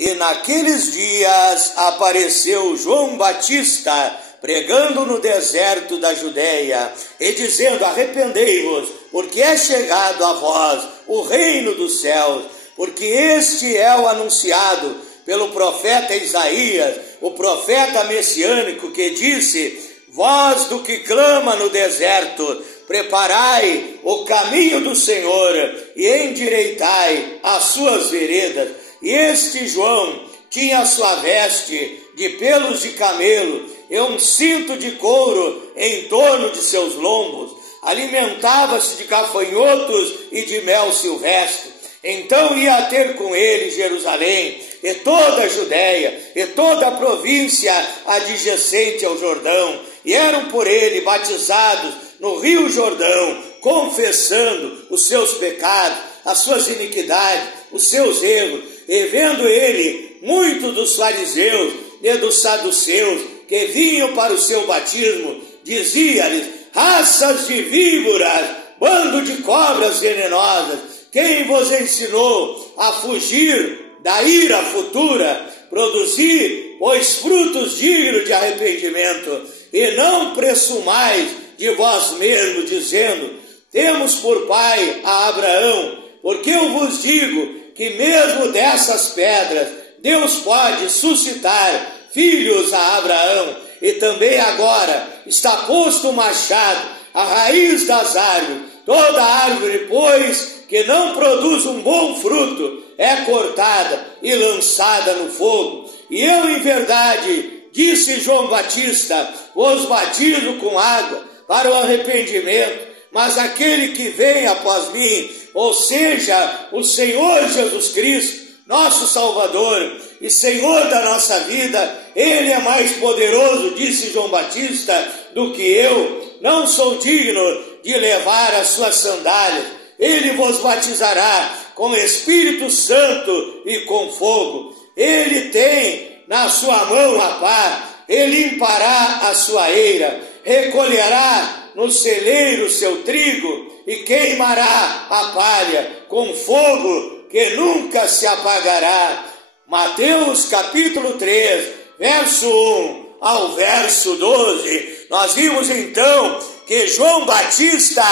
E naqueles dias apareceu João Batista, pregando no deserto da Judeia, e dizendo: arrependei-vos, porque é chegado a vós o reino dos céus, porque este é o anunciado pelo profeta Isaías, o profeta messiânico, que disse: voz do que clama no deserto, preparai o caminho do Senhor e endireitai as suas veredas. E este João tinha sua veste de pelos de camelo e um cinto de couro em torno de seus lombos. Alimentava-se de gafanhotos e de mel silvestre. Então ia ter com ele Jerusalém e toda a Judéia e toda a província adjacente ao Jordão, e eram por ele batizados no rio Jordão, confessando os seus pecados, as suas iniquidades, os seus erros. E vendo ele muitos dos fariseus e dos saduceus que vinham para o seu batismo, dizia-lhes: raças de víboras, bando de cobras venenosas, quem vos ensinou a fugir da ira futura? Produzir, pois, frutos dignos de arrependimento, e não presumais de vós mesmos, dizendo: temos por pai a Abraão, porque eu vos digo que mesmo dessas pedras Deus pode suscitar filhos a Abraão. E também agora está posto o machado à raiz das árvores. Toda árvore, pois, que não produz um bom fruto, é cortada e lançada no fogo. E eu, em verdade, disse João Batista, vos batizo com água para o arrependimento, mas aquele que vem após mim, ou seja, o Senhor Jesus Cristo, nosso Salvador e Senhor da nossa vida, Ele é mais poderoso, disse João Batista, do que eu. Não sou digno de levar as suas sandálias. Ele vos batizará com Espírito Santo e com fogo. Ele tem na sua mão a pá, ele limpará a sua eira, recolherá no celeiro seu trigo e queimará a palha com fogo que nunca se apagará. Mateus capítulo 3, verso 1 ao verso 12. Nós vimos então que João Batista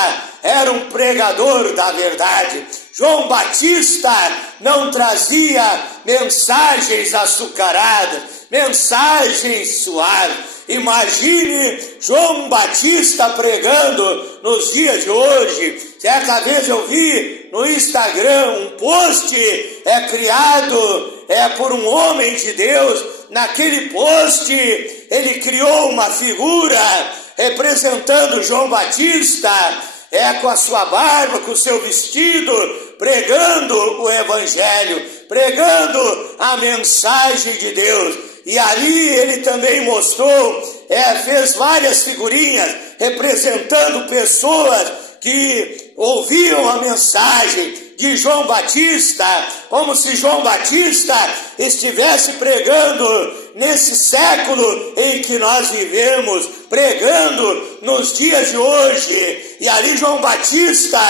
era um pregador da verdade. João Batista não trazia mensagens açucaradas, mensagens suaves. Imagine João Batista pregando nos dias de hoje. Certa vez eu vi no Instagram um post criado por um homem de Deus. Naquele post ele criou uma figura representando João Batista, com a sua barba, com o seu vestido, pregando o Evangelho, pregando a mensagem de Deus. E ali ele também mostrou, fez várias figurinhas representando pessoas que ouviam a mensagem de João Batista, como se João Batista estivesse pregando nesse século em que nós vivemos, pregando nos dias de hoje. E ali João Batista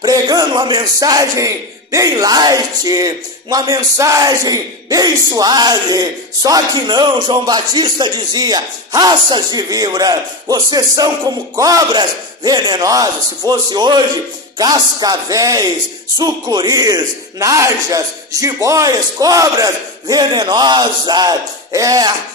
pregando uma mensagem bem light, uma mensagem bem suave. Só que não, João Batista dizia: raças de víbora, vocês são como cobras venenosas. Se fosse hoje, cascavéis, sucuris, narjas, jiboias, cobras venenosas,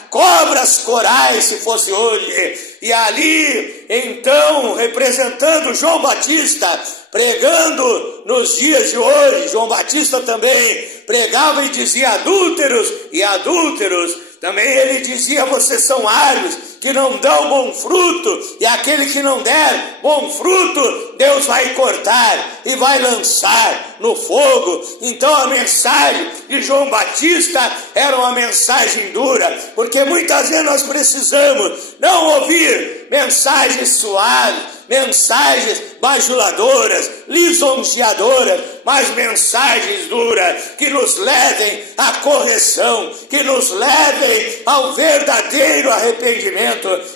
cobras corais, se fosse hoje. E ali, então, representando João Batista, pregando nos dias de hoje, João Batista também pregava e dizia: adúlteros e adúlteros. Também ele dizia: vocês são árvores que não dão bom fruto, e aquele que não der bom fruto, Deus vai cortar e vai lançar no fogo. Então a mensagem de João Batista era uma mensagem dura, porque muitas vezes nós precisamos não ouvir mensagens suaves, mensagens bajuladoras, lisonjeadoras, mas mensagens duras que nos levem à correção, que nos levem ao verdadeiro arrependimento,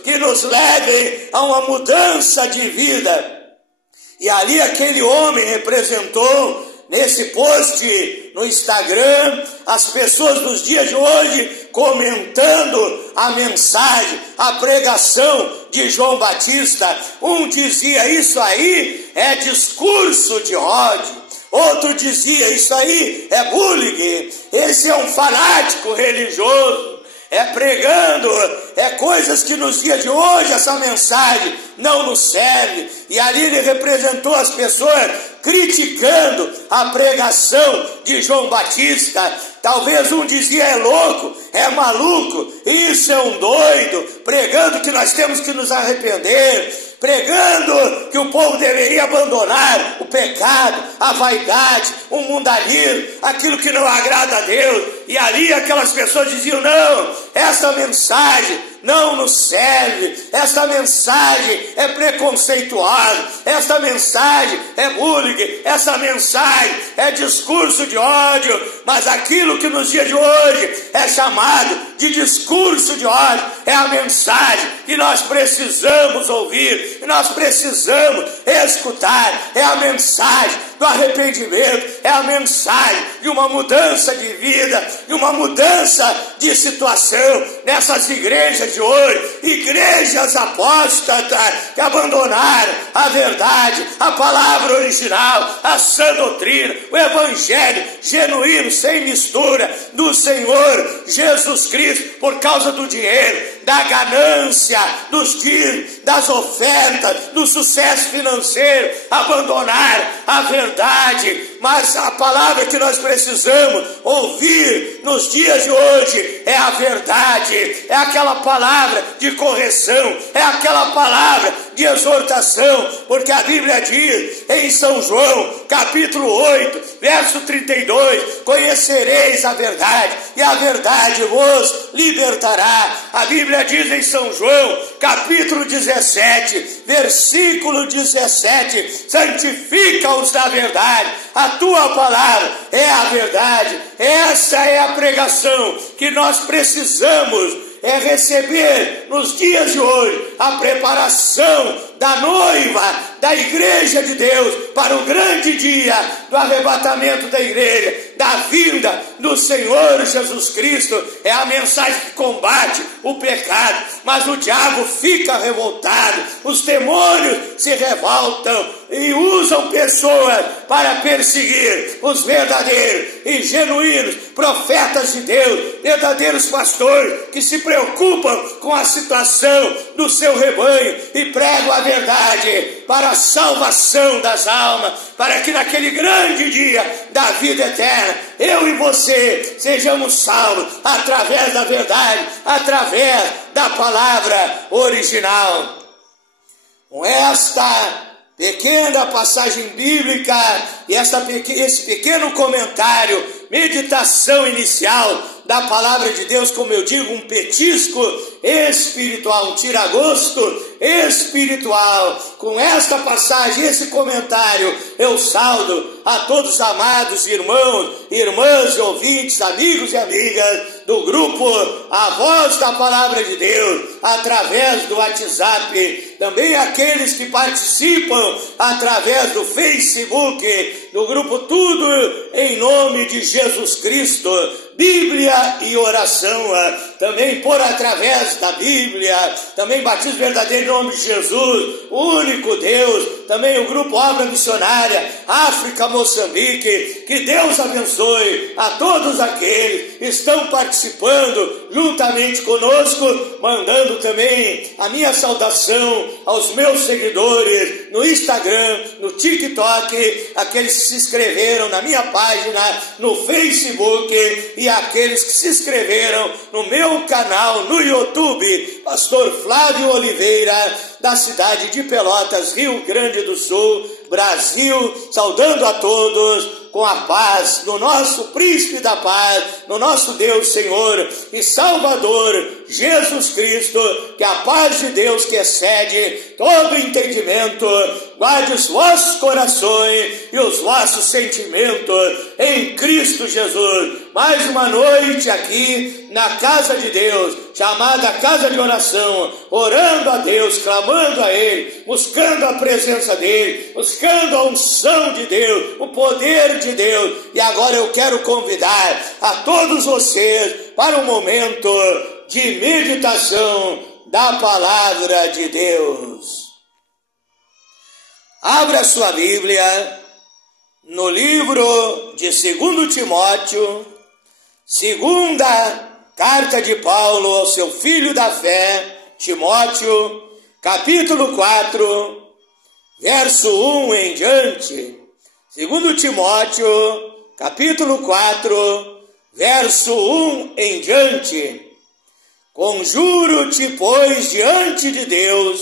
que nos levem a uma mudança de vida. E ali aquele homem representou nesse post no Instagram, as pessoas dos dias de hoje comentando a mensagem, a pregação de João Batista. Um dizia: isso aí é discurso de ódio. Outro dizia: isso aí é bullying. Esse é um fanático religioso. É pregando, é coisas que nos dias de hoje essa mensagem não nos serve. E ali ele representou as pessoas criticando a pregação de João Batista. Talvez um dizia: é louco, é maluco, isso é um doido, pregando que nós temos que nos arrepender, pregando que o povo deveria abandonar o pecado, a vaidade, o mundanismo, aquilo que não agrada a Deus. E ali aquelas pessoas diziam: não, essa mensagem não nos serve, esta mensagem é preconceituosa, esta mensagem é bullying, essa mensagem é discurso de ódio. Mas aquilo que nos dias de hoje é chamado de discurso de ódio é a mensagem que nós precisamos ouvir, que nós precisamos escutar. É a mensagem do arrependimento, é a mensagem de uma mudança de vida, de uma mudança de situação nessas igrejas de hoje, igrejas apóstatas que abandonaram a verdade, a palavra original, a sã doutrina, o evangelho genuíno, sem mistura, do Senhor Jesus Cristo, por causa do dinheiro, da ganância, dos dízimos, das ofertas, do sucesso financeiro, abandonar a verdade. Mas a palavra que nós precisamos ouvir nos dias de hoje é a verdade, é aquela palavra de correção, é aquela palavra de exortação, porque a Bíblia diz em São João, capítulo 8, verso 32, conhecereis a verdade, e a verdade vos libertará. A Bíblia diz em São João, capítulo 17, versículo 17, santifica-os na verdade, a tua palavra é a verdade. Essa é a pregação que nós precisamos receber nos dias de hoje, a preparação da noiva, da igreja de Deus, para o grande dia do arrebatamento da igreja, da vinda do Senhor Jesus Cristo. É a mensagem que combate o pecado, mas o diabo fica revoltado, os demônios se revoltam e usam pessoas para perseguir os verdadeiros e genuínos profetas de Deus, verdadeiros pastores que se preocupam com a situação do seu rebanho e pregam a verdade para a salvação das almas, para que naquele grande dia da vida eterna, eu e você sejamos salvos através da verdade, através da palavra original. Com esta pequena passagem bíblica e esse pequeno comentário, meditação inicial da palavra de Deus, como eu digo, um petisco espiritual, um tiragosto espiritual. Com esta passagem, esse comentário, eu saudo a todos os amados irmãos, irmãs e ouvintes, amigos e amigas do grupo A Voz da Palavra de Deus, através do WhatsApp, também aqueles que participam através do Facebook, do grupo Tudo em Nome de Jesus Cristo, Bíblia e oração, também por através da Bíblia, também batismo verdadeiro em nome de Jesus, o único Deus, também o grupo Obra Missionária, África, Moçambique. Que Deus abençoe a todos aqueles que estão participando juntamente conosco, mandando também a minha saudação aos meus seguidores no Instagram, no TikTok, aqueles que se inscreveram na minha página no Facebook e aqueles que se inscreveram no meu canal no YouTube, Pastor Flávio Oliveira, da cidade de Pelotas, Rio Grande do Sul, Brasil, saudando a todos com a paz do nosso Príncipe da Paz, no nosso Deus, Senhor e Salvador, Jesus Cristo. Que a paz de Deus, que excede todo entendimento, guarde os vossos corações e os vossos sentimentos em Cristo Jesus. Mais uma noite aqui na casa de Deus, chamada casa de oração, orando a Deus, clamando a Ele, buscando a presença dEle, buscando a unção de Deus, o poder de Deus. E agora eu quero convidar a todos vocês para um momento de meditação da palavra de Deus. Abra sua Bíblia no livro de 2 Timóteo, segunda carta de Paulo ao seu filho da fé, Timóteo, capítulo 4, verso 1 em diante. 2 Timóteo, capítulo 4, verso 1 em diante. Conjuro-te, pois, diante de Deus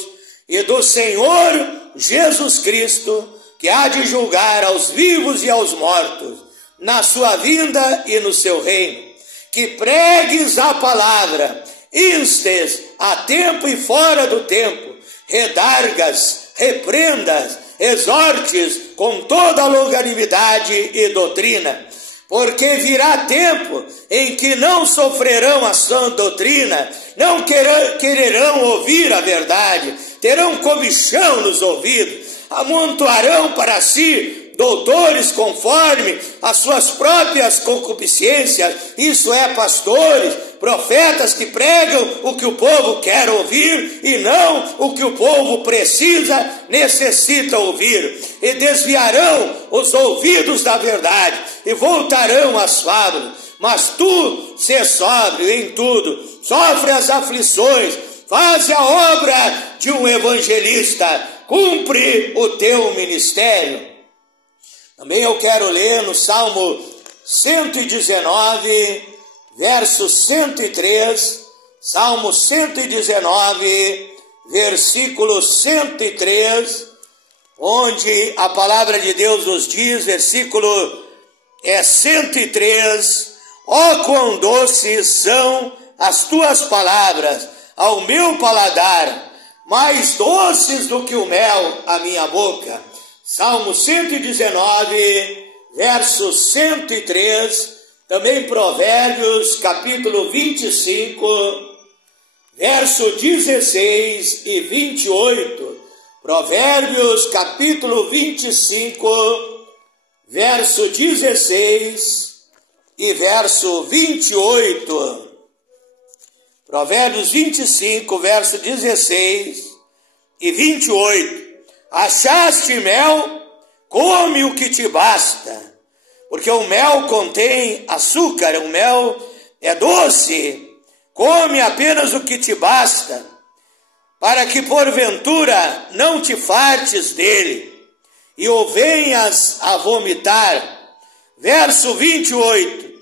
e do Senhor Jesus Cristo, que há de julgar aos vivos e aos mortos, na sua vinda e no seu reino, que pregues a palavra, instes a tempo e fora do tempo, redargas, reprendas, exortes com toda a longanimidade e doutrina, porque virá tempo em que não sofrerão a sã doutrina, não quererão ouvir a verdade, terão comichão nos ouvidos, amontoarão para si doutores conforme as suas próprias concupiscências, isso é, pastores, profetas que pregam o que o povo quer ouvir e não o que o povo necessita ouvir, e desviarão os ouvidos da verdade e voltarão às fábulas. Mas tu, sê sóbrio em tudo, sofre as aflições, faz a obra de um evangelista, cumpre o teu ministério. Também eu quero ler no Salmo 119, verso 103, Salmo 119, versículo 103, onde a palavra de Deus nos diz, versículo 103, ó quão doces são as tuas palavras ao meu paladar, mais doces do que o mel à minha boca. Salmo 119, verso 103, também Provérbios, capítulo 25, verso 16 e 28. Provérbios, capítulo 25, verso 16 e verso 28. Provérbios 25, verso 16 e 28. Achaste mel, come o que te basta, porque o mel contém açúcar, o mel é doce, come apenas o que te basta, para que porventura não te fartes dele, e o venhas a vomitar. Verso 28,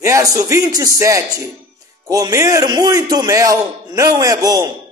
verso 27, comer muito mel não é bom,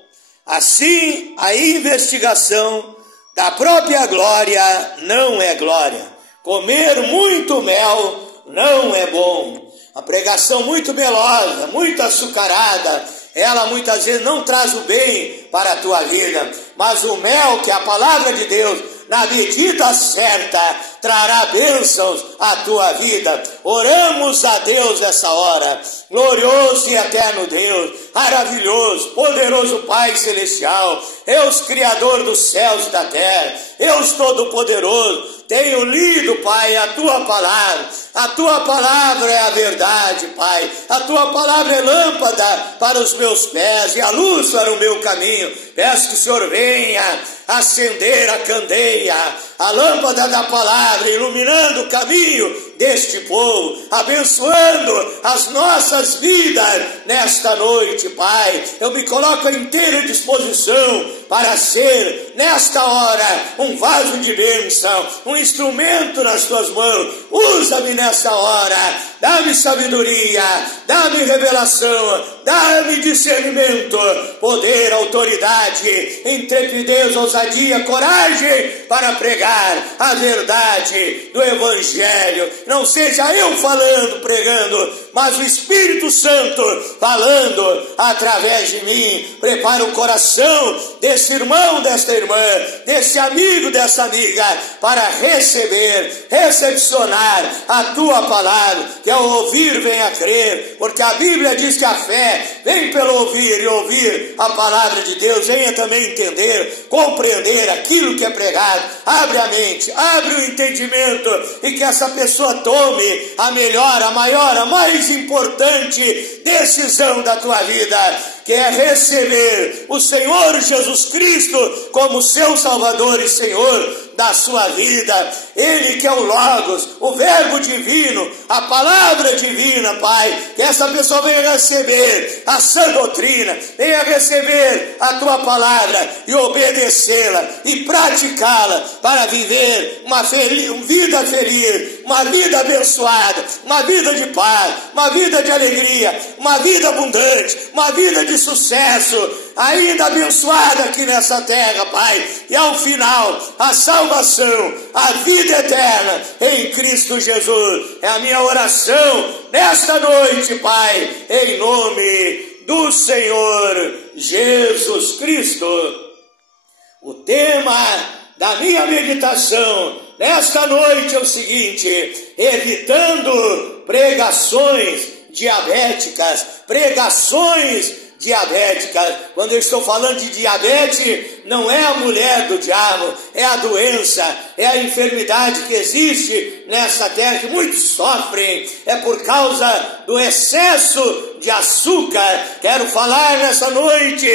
assim a investigação da própria glória não é glória. Comer muito mel não é bom. A pregação muito melosa, muito açucarada, ela muitas vezes não traz o bem para a tua vida, mas o mel, que é a palavra de Deus, na medida certa, trará bênçãos à tua vida. Oramos a Deus nessa hora. Glorioso e eterno Deus, maravilhoso, poderoso Pai Celestial, Deus Criador dos céus e da terra, Deus Todo-Poderoso, tenho lido, Pai, a Tua palavra é a verdade, Pai, a Tua palavra é lâmpada para os meus pés e a luz para o meu caminho. Peço que o Senhor venha acender a candeia, a lâmpada da palavra, iluminando o caminho deste povo, abençoando as nossas vidas nesta noite, Pai. Eu me coloco à inteira disposição para ser, nesta hora, um vaso de bênção, um instrumento nas tuas mãos. Usa-me nesta hora, dá-me sabedoria, dá-me revelação, dá-me discernimento, poder, autoridade, intrepidez, ousadia, coragem para pregar a verdade do Evangelho. Não seja eu falando, pregando, mas o Espírito Santo falando através de mim. Prepara o coração desse irmão, desta irmã, desse amigo, dessa amiga, para recepcionar a tua palavra, que ao ouvir venha a crer, porque a Bíblia diz que a fé vem pelo ouvir, e ouvir a palavra de Deus. Venha também entender, compreender aquilo que é pregado. Abre a mente, abre o entendimento, e que essa pessoa tome a melhor, a maior, a mais importante decisão da tua vida, que é receber o Senhor Jesus Cristo como seu Salvador e Senhor da sua vida. Ele que é o Logos, o Verbo divino, a Palavra divina, Pai. Que essa pessoa venha receber a sã doutrina, venha receber a Tua Palavra e obedecê-la e praticá-la para viver uma vida feliz, uma vida abençoada, uma vida de paz, uma vida de alegria, uma vida abundante, uma vida de sucesso, ainda abençoada aqui nessa terra, Pai. E ao final, a salvação, a vida eterna em Cristo Jesus. É a minha oração nesta noite, Pai, em nome do Senhor Jesus Cristo. O tema da minha meditação nesta noite é o seguinte: evitando pregações diabéticas. Quando eu estou falando de diabetes, não é a mulher do diabo, é a doença, é a enfermidade que existe nessa terra, que muitos sofrem, é por causa do excesso de açúcar. Quero falar nessa noite,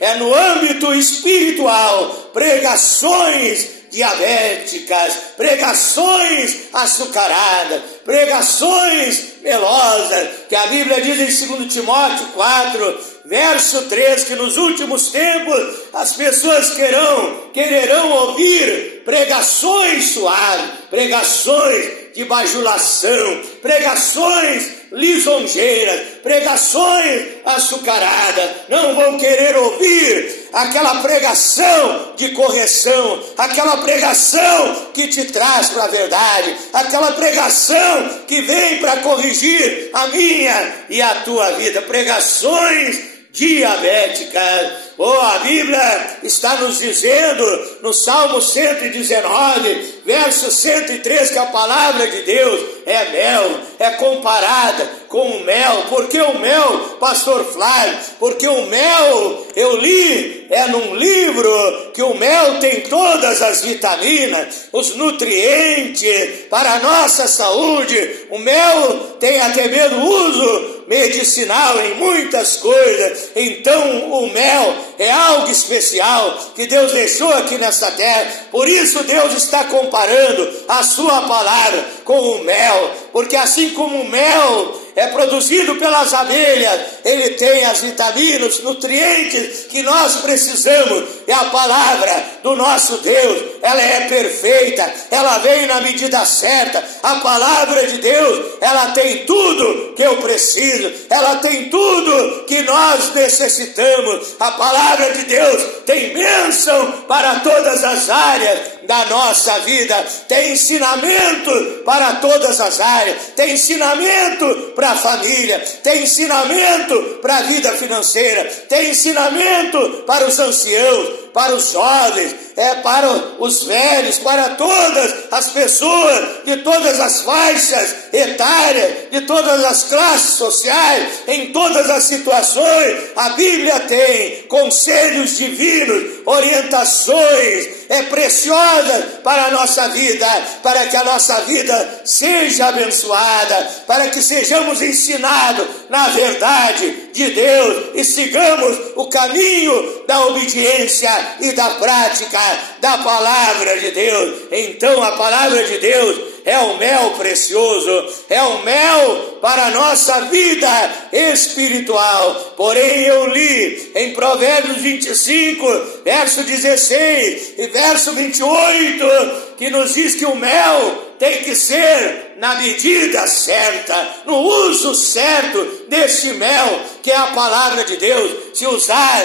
é no âmbito espiritual, pregações diabéticas, pregações açucaradas, pregações melosas, que a Bíblia diz em 2 Timóteo 4, verso 3, que nos últimos tempos as pessoas quererão ouvir pregações suaves, pregações de bajulação, pregações lisonjeiras, pregações açucaradas. Não vão querer ouvir aquela pregação de correção, aquela pregação que te traz para a verdade, aquela pregação que vem para corrigir a minha e a tua vida. Pregações diabéticas. A Bíblia está nos dizendo no Salmo 119, verso 103, que a palavra de Deus é mel, é comparada com o mel. Por que o mel, pastor Flávio? Porque o mel, eu li, é num livro, que o mel tem todas as vitaminas, os nutrientes para a nossa saúde. O mel tem até mesmo uso medicinal em muitas coisas. Então o mel é algo especial que Deus deixou aqui nessa terra. Por isso Deus está comparando a sua palavra com o mel, porque assim como o mel é produzido pelas abelhas, ele tem as vitaminas, os nutrientes que nós precisamos. E a palavra do nosso Deus, ela é perfeita, ela vem na medida certa. A palavra de Deus, ela tem tudo que eu preciso, ela tem tudo que nós necessitamos. A palavra de Deus tem bênção para todas as áreas da nossa vida, tem ensinamento para todas as áreas, tem ensinamento para a família, tem ensinamento para a vida financeira, tem ensinamento para os anciãos, para os jovens, para os velhos, para todas as pessoas de todas as faixas etárias, de todas as classes sociais, em todas as situações. A Bíblia tem conselhos divinos, orientações preciosas para a nossa vida, para que a nossa vida seja abençoada, para que sejamos ensinados na verdade de Deus e sigamos o caminho da obediência e da prática da palavra de Deus. Então a palavra de Deus é o mel precioso, é o mel para a nossa vida espiritual. Porém eu li em Provérbios 25, verso 16 e verso 28, que nos diz que o mel tem que ser na medida certa, no uso certo deste mel, que é a palavra de Deus. Se usar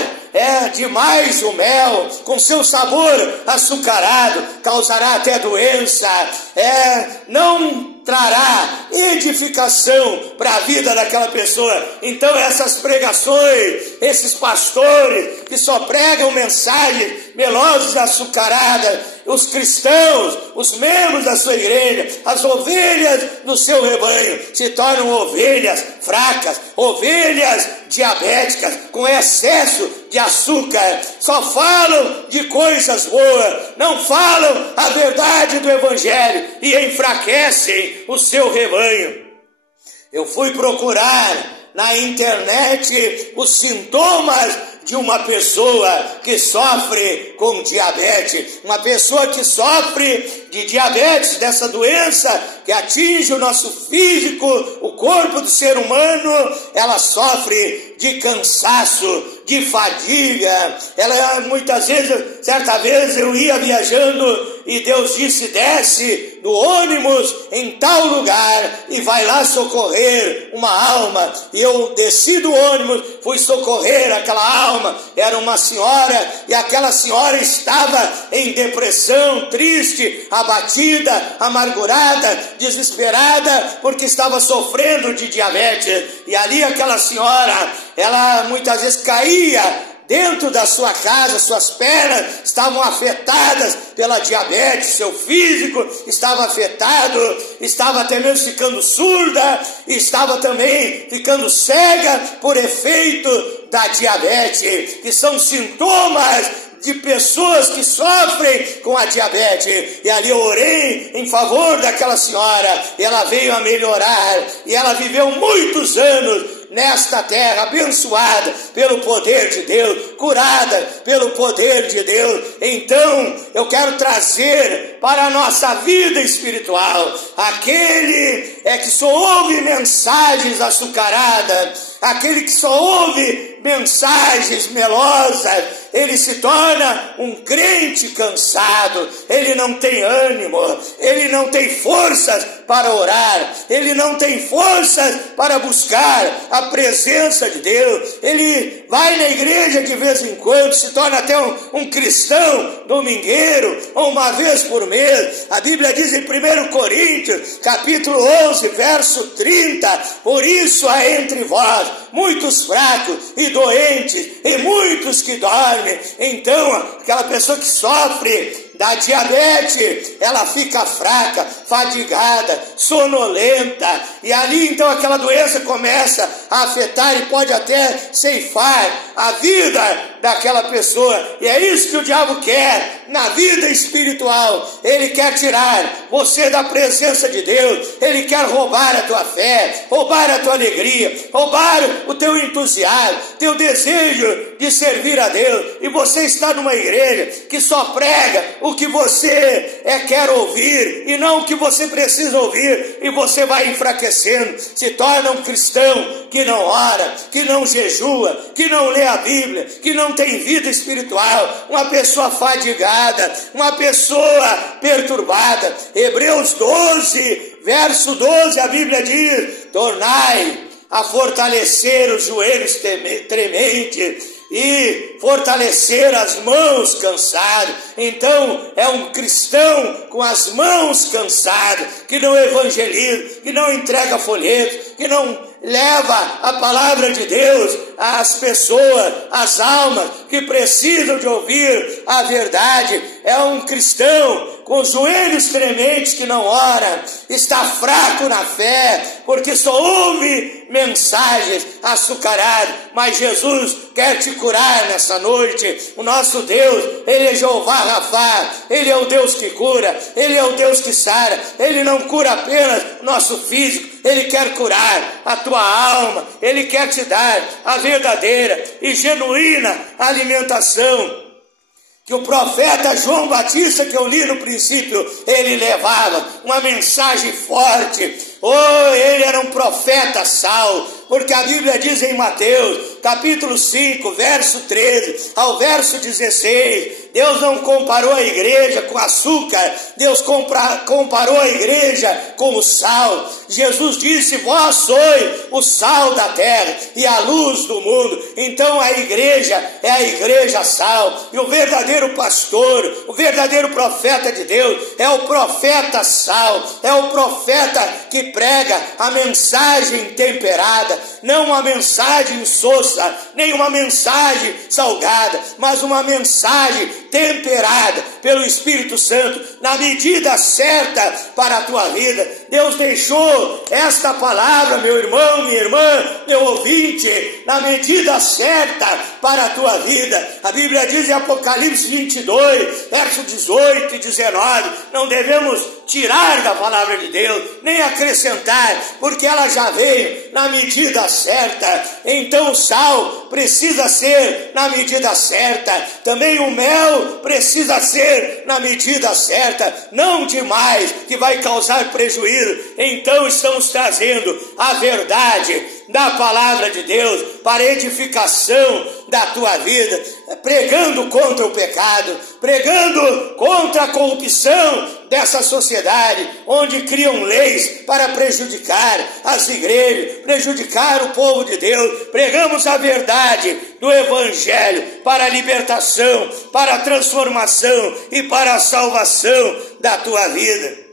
demais o mel, com seu sabor açucarado, causará até doença, não trará edificação para a vida daquela pessoa. Então essas pregações, esses pastores que só pregam mensagens melosas e açucaradas, os cristãos, os membros da sua igreja, as ovelhas do seu rebanho, se tornam ovelhas fracas, ovelhas diabéticas, com excesso de açúcar, só falam de coisas boas, não falam a verdade do evangelho e enfraquecem o seu rebanho. Eu fui procurar na internet os sintomas de uma pessoa que sofre com diabetes, uma pessoa que sofre de diabetes, dessa doença que atinge o nosso físico, o corpo do ser humano. Ela sofre de cansaço, de fadiga. Ela muitas vezes, certa vez eu ia viajando e Deus disse: desce do ônibus em tal lugar e vai lá socorrer uma alma. E eu desci do ônibus, fui socorrer aquela alma. Era uma senhora, e aquela senhora estava em depressão, triste, abatida, amargurada, desesperada, porque estava sofrendo de diabetes. E ali aquela senhora, ela muitas vezes caía dentro da sua casa, suas pernas estavam afetadas pela diabetes, seu físico estava afetado, estava até mesmo ficando surda, estava também ficando cega por efeito da diabetes, que são sintomas de pessoas que sofrem com a diabetes. E ali eu orei em favor daquela senhora, e ela veio a melhorar, e ela viveu muitos anos nesta terra, abençoada pelo poder de Deus, curada pelo poder de Deus. Então eu quero trazer para a nossa vida espiritual aquele que só ouve mensagens açucaradas, aquele que só ouve mensagens melosas, ele se torna um crente cansado, ele não tem ânimo, ele não tem forças para orar, ele não tem forças para buscar a presença de Deus. Ele vai na igreja de vez em quando, se torna até um cristão domingueiro, ou uma vez por mês. A Bíblia diz em 1 Coríntios, capítulo 11, verso 30, por isso há entre vós muitos fracos e doentes, e muitos que dormem. Então, aquela pessoa que sofre da diabetes, ela fica fraca, fadigada, sonolenta, e ali então aquela doença começa a afetar e pode até ceifar a vida daquela pessoa. E é isso que o diabo quer na vida espiritual. Ele quer tirar você da presença de Deus, ele quer roubar a tua fé, roubar a tua alegria, roubar o teu entusiasmo, teu desejo de servir a Deus. E você está numa igreja que só prega o que você quer ouvir e não o que você precisa ouvir, e você vai enfraquecendo, se torna um cristão que não ora, que não jejua, que não lê a Bíblia, que não tem vida espiritual, uma pessoa fadigada, uma pessoa perturbada. Hebreus 12, verso 12, a Bíblia diz: tornai a fortalecer os joelhos trementes e fortalecer as mãos cansadas. Então é um cristão com as mãos cansadas, que não evangeliza, que não entrega folhetos, que não leva a palavra de Deus às pessoas, às almas que precisam de ouvir a verdade. É um cristão com os joelhos trementes que não ora, está fraco na fé, porque só ouve mensagens açucaradas. Mas Jesus quer te curar nessa noite. O nosso Deus, ele é Jeová Rafá, ele é o Deus que cura, ele é o Deus que sara. Ele não cura apenas o nosso físico, ele quer curar a tua alma, ele quer te dar a verdadeira e genuína alimentação que o profeta João Batista, que eu li no princípio, ele levava uma mensagem forte, Ele era um profeta Saulo, porque a Bíblia diz em Mateus, capítulo 5, verso 13 ao verso 16, Deus não comparou a igreja com açúcar, Deus comparou a igreja com o sal. Jesus disse: vós sois o sal da terra e a luz do mundo. Então a igreja é a igreja sal, e o verdadeiro pastor, o verdadeiro profeta de Deus é o profeta sal, é o profeta que prega a mensagem temperada, não uma mensagem insossa, nem uma mensagem salgada, mas uma mensagem temperada pelo Espírito Santo, na medida certa para a tua vida. Deus deixou esta palavra, meu irmão, minha irmã, meu ouvinte, na medida certa para a tua vida. A Bíblia diz em Apocalipse 22, verso 18 e 19, não devemos tirar da palavra de Deus, nem acrescentar, porque ela já veio na medida certa. Então o sal precisa ser na medida certa, também o mel precisa ser na medida certa, não demais, que vai causar prejuízo. Então estamos trazendo a verdade da palavra de Deus para edificação da tua vida, pregando contra o pecado, pregando contra a corrupção dessa sociedade, onde criam leis para prejudicar as igrejas, prejudicar o povo de Deus. Pregamos a verdade do Evangelho para a libertação, para a transformação e para a salvação da tua vida.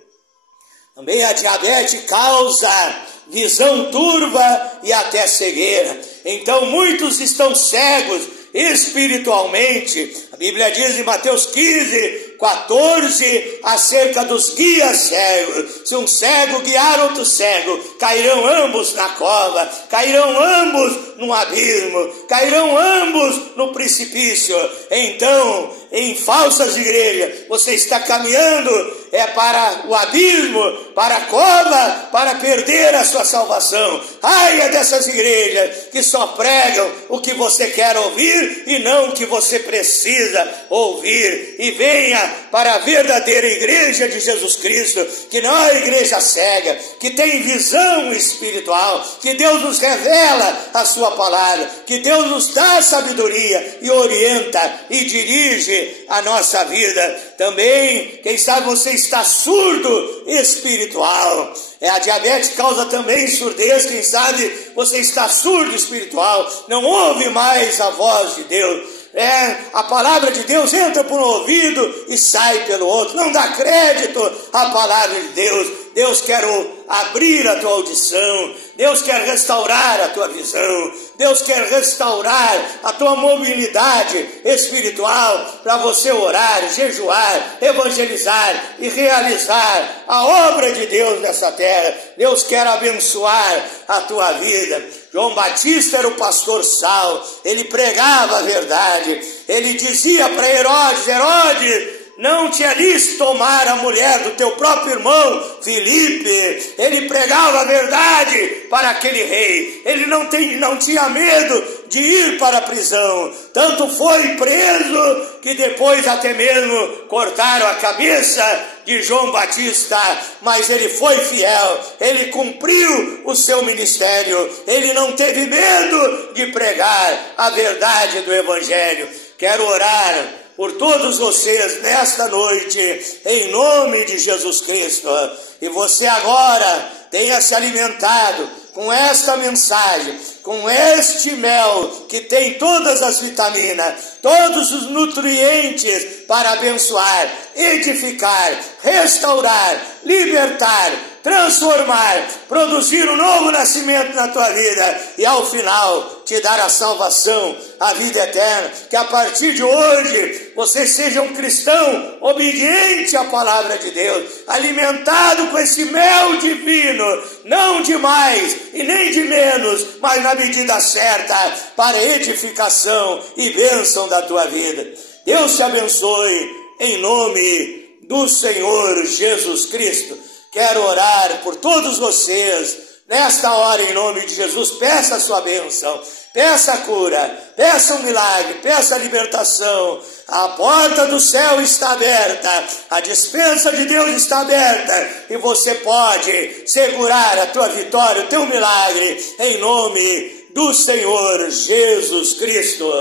Também a diabetes causa visão turva e até cegueira. Então muitos estão cegos espiritualmente. A Bíblia diz em Mateus 15, 14, acerca dos guias cegos. Se um cego guiar outro cego, cairão ambos na cova, cairão ambos no abismo, cairão ambos no precipício. Então, em falsas igrejas, você está caminhando para o abismo, para a cova, para perder a sua salvação. Ai dessas igrejas que só pregam o que você quer ouvir e não o que você precisa ouvir. E venha para a verdadeira igreja de Jesus Cristo, que não é a igreja cega, que tem visão espiritual, que Deus nos revela a sua palavra, que Deus nos dá sabedoria e orienta e dirige a nossa vida. Também, quem sabe você está surdo espiritual. A diabetes causa também surdez. Quem sabe você está surdo espiritual, não ouve mais a voz de Deus. A palavra de Deus entra por um ouvido e sai pelo outro. Não dá crédito à palavra de Deus. Deus quer abrir a tua audição, Deus quer restaurar a tua visão, Deus quer restaurar a tua mobilidade espiritual para você orar, jejuar, evangelizar e realizar a obra de Deus nessa terra. Deus quer abençoar a tua vida. João Batista era o pastor Saulo, ele pregava a verdade, ele dizia para Herodes: Herodes, não te é lícito tomar a mulher do teu próprio irmão Filipe. Ele pregava a verdade para aquele rei. Ele não tinha medo de ir para a prisão. Tanto foi preso que depois até mesmo cortaram a cabeça de João Batista. Mas ele foi fiel, ele cumpriu o seu ministério. Ele não teve medo de pregar a verdade do Evangelho. Quero orar por todos vocês nesta noite, em nome de Jesus Cristo. E você agora tenha se alimentado com esta mensagem, com este mel que tem todas as vitaminas, todos os nutrientes para abençoar, edificar, restaurar, libertar, transformar, produzir um novo nascimento na tua vida e ao final te dar a salvação, a vida eterna. Que a partir de hoje você seja um cristão obediente à palavra de Deus, alimentado com esse mel divino, não de mais e nem de menos, mas na medida certa, para edificação e bênção da tua vida. Deus te abençoe em nome do Senhor Jesus Cristo. Quero orar por todos vocês nesta hora em nome de Jesus. Peça a sua bênção. peça a cura, peça um milagre, peça a libertação. A porta do céu está aberta, a despensa de Deus está aberta e você pode segurar a tua vitória, o teu milagre, em nome do Senhor Jesus Cristo.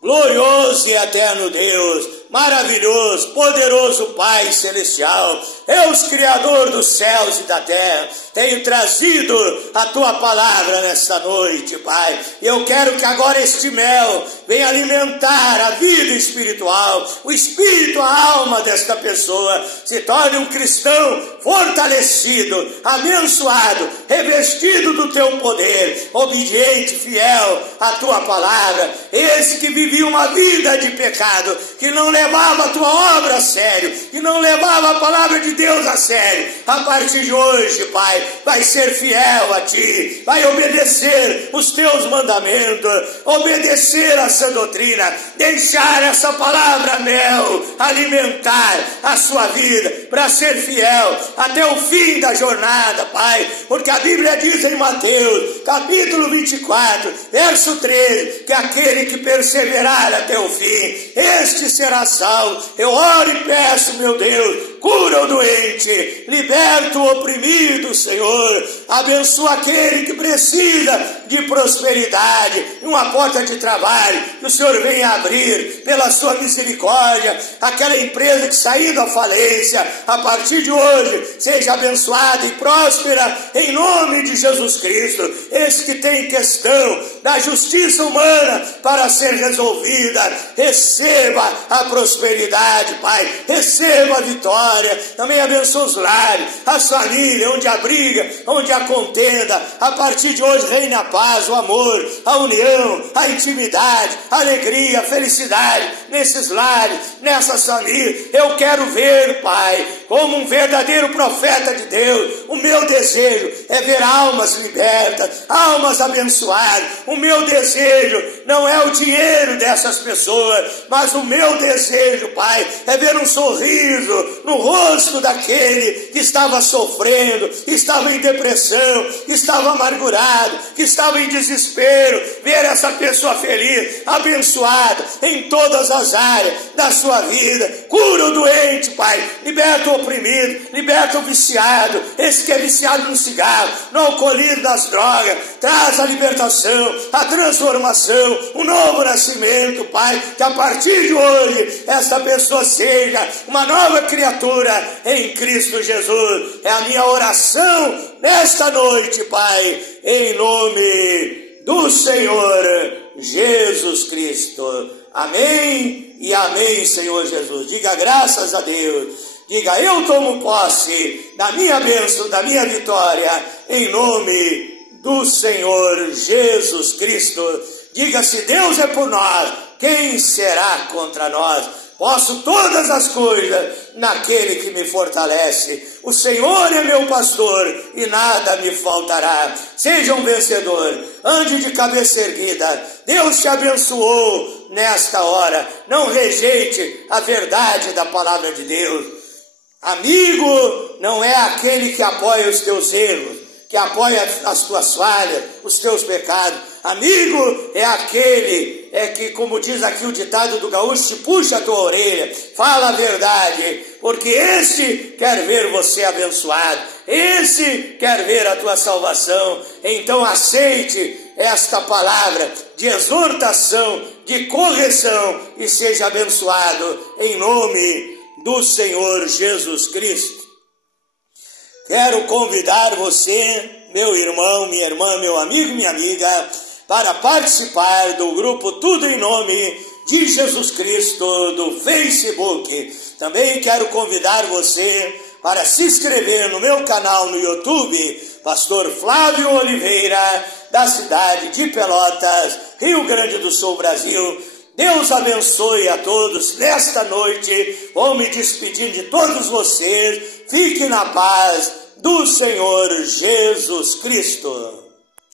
Glorioso e eterno Deus, maravilhoso, poderoso Pai Celestial, Deus Criador dos céus e da terra, tenho trazido a Tua palavra nesta noite, Pai. E eu quero que agora este mel venha alimentar a vida espiritual, o espírito, a alma desta pessoa, se torne um cristão fortalecido, abençoado, revestido do Teu poder, obediente, fiel à Tua palavra, esse que vivia uma vida de pecado, que não levava a Tua obra a sério, que não levava a palavra de Deus a sério, a partir de hoje, Pai, vai ser fiel a Ti, vai obedecer os Teus mandamentos, obedecer a sã doutrina, deixar essa palavra mel alimentar a sua vida, para ser fiel até o fim da jornada, Pai, porque a Bíblia diz em Mateus, capítulo 24, verso 13, que aquele que perseverar até o fim, este será salvo. Eu oro e peço, meu Deus, cura o doente, liberta o oprimido, Senhor, abençoa aquele que precisa de prosperidade, uma porta de trabalho, que o Senhor venha abrir pela sua misericórdia, aquela empresa que saiu da falência, a partir de hoje, seja abençoada e próspera, em nome de Jesus Cristo. Esse que tem questão da justiça humana para ser resolvida, receba a prosperidade, Pai, receba a vitória, também abençoa os lares, as famílias, onde há briga, onde há contenda, a partir de hoje reina a paz, o amor, a união, a intimidade, a alegria, a felicidade nesses lares, nessas famílias. Eu quero ver, Pai, como um verdadeiro profeta de Deus, o meu desejo é ver almas libertas, almas abençoadas. O meu desejo não é o dinheiro dessas pessoas, mas o meu desejo, Pai, é ver um sorriso no rosto daquele que estava sofrendo, estava em depressão, estava amargurado, que estava em desespero, ver essa pessoa feliz, abençoada em todas as áreas da sua vida. Cura o doente, Pai, liberta o oprimido, liberta o viciado, esse que é viciado no cigarro, no alcoolismo, nas drogas, traz a libertação, a transformação, um novo nascimento, Pai, que a partir de hoje essa pessoa seja uma nova criatura em Cristo Jesus. É a minha oração nesta noite, Pai, em nome do Senhor Jesus Cristo. Amém e amém, Senhor Jesus. Diga graças a Deus. Diga, eu tomo posse da minha bênção, da minha vitória, em nome do Senhor Jesus Cristo. Diga, se Deus é por nós, quem será contra nós? Posso todas as coisas naquele que me fortalece. O Senhor é meu pastor e nada me faltará. Seja um vencedor, ande de cabeça erguida. Deus te abençoou nesta hora. Não rejeite a verdade da palavra de Deus. Amigo não é aquele que apoia os teus erros, que apoia as tuas falhas, os teus pecados. Amigo é aquele que, como diz aqui o ditado do gaúcho, te puxa a tua orelha, fala a verdade, porque esse quer ver você abençoado, esse quer ver a tua salvação. Então aceite esta palavra de exortação, de correção e seja abençoado em nome do Senhor Jesus Cristo. Quero convidar você, meu irmão, minha irmã, meu amigo, minha amiga, para participar do grupo Tudo em Nome de Jesus Cristo do Facebook. Também quero convidar você para se inscrever no meu canal no YouTube, Pastor Flávio Oliveira, da cidade de Pelotas, Rio Grande do Sul, Brasil. Deus abençoe a todos nesta noite. Vou me despedir de todos vocês. Fiquem na paz do Senhor Jesus Cristo.